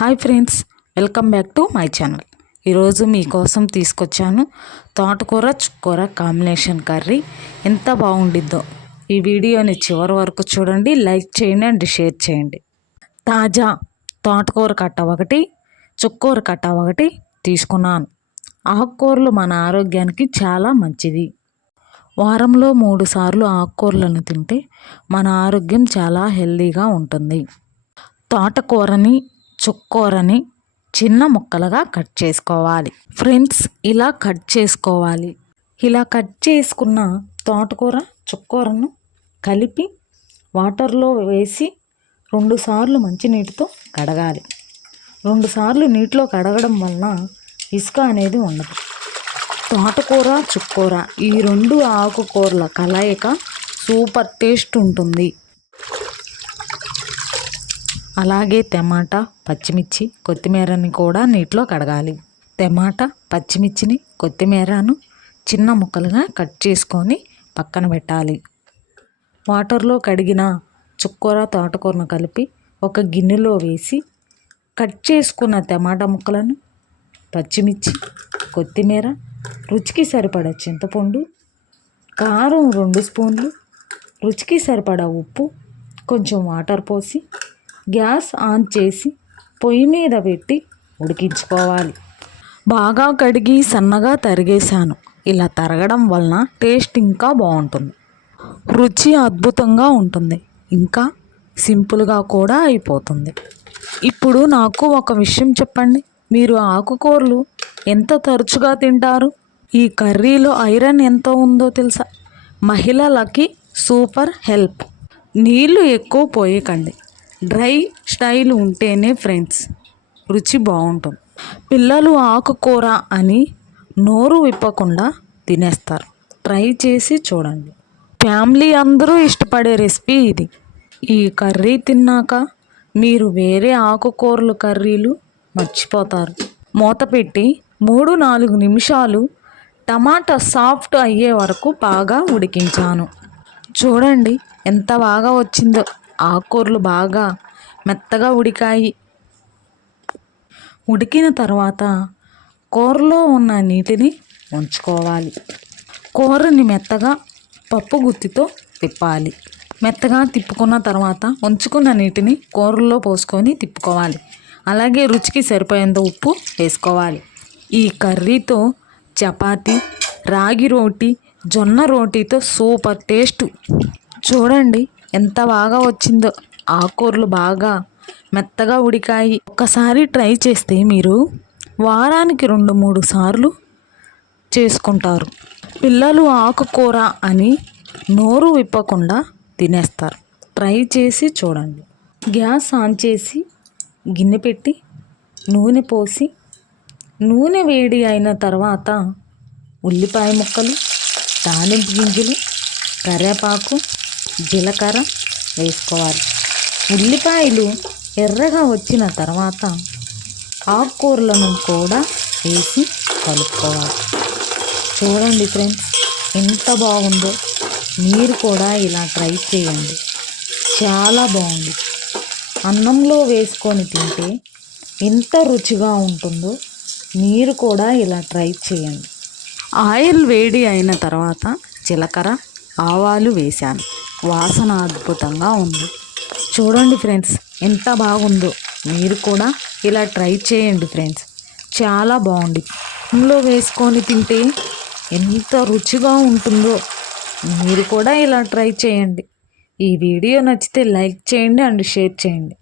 Hi friends, welcome back to my channel. ఈరోజు మీకోసం తీసుకొచ్చాను తోటకూర చుక్కూర కాంబినేషన్ కర్రీ. ఎంత బాగుండిద్దో ఈ వీడియోని చివరి వరకు చూడండి, లైక్ చేయండి అండ్ షేర్ చేయండి. తాజా తోటకూర కట్ట ఒకటి, చుక్కూర కట్ట ఒకటి తీసుకున్నాను. ఆకుకూరలు మన ఆరోగ్యానికి చాలా మంచిది. వారంలో 3 సార్లు ఆకుకూరలను తింటే మన ఆరోగ్యం చాలా హెల్తీగా ఉంటుంది. తోటకూరని చుక్కూరని చిన్న ముక్కలుగా కట్ చేసుకోవాలి ఫ్రెండ్స్. ఇలా కట్ చేసుకోవాలి. ఇలా కట్ చేసుకున్న తోటకూర చుక్కూరను కలిపి వాటర్లో వేసి 2 సార్లు మంచినీటితో కడగాలి. 2 సార్లు నీటిలో కడగడం వలన ఇసుక అనేది ఉండదు. తోటకూర చుక్కూర ఈ 2 ఆకుకూరల కలయిక సూపర్ టేస్ట్ ఉంటుంది. అలాగే టమాటా, పచ్చిమిర్చి, కొత్తిమీరని కూడా నీటిలో కడగాలి. టమాటా, పచ్చిమిర్చిని, కొత్తిమీరను చిన్న ముక్కలుగా కట్ చేసుకొని పక్కన పెట్టాలి. వాటర్లో కడిగిన చుక్కూర తోటకూరను కలిపి ఒక గిన్నెలో వేసి కట్ చేసుకున్న టమాటా ముక్కలను, పచ్చిమిర్చి, కొత్తిమీర, రుచికి సరిపడా చింతపండు, కారం 2 స్పూన్లు, రుచికి సరిపడా ఉప్పు, కొంచెం వాటర్ పోసి గ్యాస్ ఆన్ చేసి పొయ్యి మీద పెట్టి ఉడికించుకోవాలి. బాగా కడిగి సన్నగా తరిగేశాను. ఇలా తరగడం వలన టేస్ట్ ఇంకా బాగుంటుంది, రుచి అద్భుతంగా ఉంటుంది, ఇంకా సింపుల్గా కూడా అయిపోతుంది. ఇప్పుడు నాకు ఒక విషయం చెప్పండి, మీరు ఆకుకూరలు ఎంత తరచుగా తింటారు? ఈ కర్రీలో ఐరన్ ఎంత ఉందో తెలుసా? మహిళలకి సూపర్ హెల్ప్. నీళ్ళు ఎక్కువ పోయకండి, డ్రై స్టైల్ ఉంటేనే ఫ్రెండ్స్ రుచి బాగుంటుంది. పిల్లలు ఆకుకూర అని నోరు విప్పకుండా తినేస్తారు. ట్రై చేసి చూడండి. ఫ్యామిలీ అందరూ ఇష్టపడే రెసిపీ ఇది. ఈ కర్రీ తిన్నాక మీరు వేరే ఆకుకూరలు కర్రీలు మర్చిపోతారు. మూత పెట్టి 3-4 నిమిషాలు టమాటా సాఫ్ట్ అయ్యే వరకు బాగా ఉడికించాను. చూడండి ఎంత బాగా వచ్చిందో. ఆకుకూరలు బాగా మెత్తగా ఉడికాయి. ఉడికిన తర్వాత కూరలో ఉన్న నీటిని ఉంచుకోవాలి. కూరని మెత్తగా పప్పు గుత్తితో తిప్పాలి. మెత్తగా తిప్పుకున్న తర్వాత ఉంచుకున్న నీటిని కూరలో పోసుకొని తిప్పుకోవాలి. అలాగే రుచికి సరిపోయేంత ఉప్పు వేసుకోవాలి. ఈ కర్రీతో చపాతీ, రాగి రోటీ, జొన్న రోటీతో సూపర్ టేస్ట్. చూడండి ఎంత బాగా వచ్చిందో. ఆకుకూరలు బాగా మెత్తగా ఉడికాయి. ఒక్కసారి ట్రై చేస్తే మీరు వారానికి 2-3 సార్లు చేసుకుంటారు. పిల్లలు ఆకుకూర అని నోరు విప్పకుండా తినేస్తారు. ట్రై చేసి చూడండి. గ్యాస్ ఆన్ చేసి గిన్నె పెట్టి నూనె పోసి, నూనె వేడి అయిన తర్వాత ఉల్లిపాయ ముక్కలు, తాలింపు గింజలు, కరివేపాకు, జీలకర్ర వేసుకోవాలి. ఉల్లిపాయలు ఎర్రగా వచ్చిన తర్వాత ఆకుకూరలను కూడా వేసి కలుపుకోవాలి. చూడండి ఫ్రెండ్స్ ఎంత బాగుందో. మీరు కూడా ఇలా ట్రై చేయండి, చాలా బాగుంది. అన్నంలో వేసుకొని తింటే ఎంత రుచిగా ఉంటుందో మీరు కూడా ఇలా ట్రై చేయండి. ఆయిల్ వేడి అయిన తర్వాత జీలకర్ర, ఆవాలు వేశాను. వాసన అద్భుతంగా ఉంది. చూడండి ఫ్రెండ్స్ ఎంత బాగుందో. మీరు కూడా ఇలా ట్రై చేయండి ఫ్రెండ్స్, చాలా బాగుంది. అన్నంలో వేసుకొని తింటే ఎంత రుచిగా ఉంటుందో. మీరు కూడా ఇలా ట్రై చేయండి. ఈ వీడియో నచ్చితే లైక్ చేయండి అండ్ షేర్ చేయండి.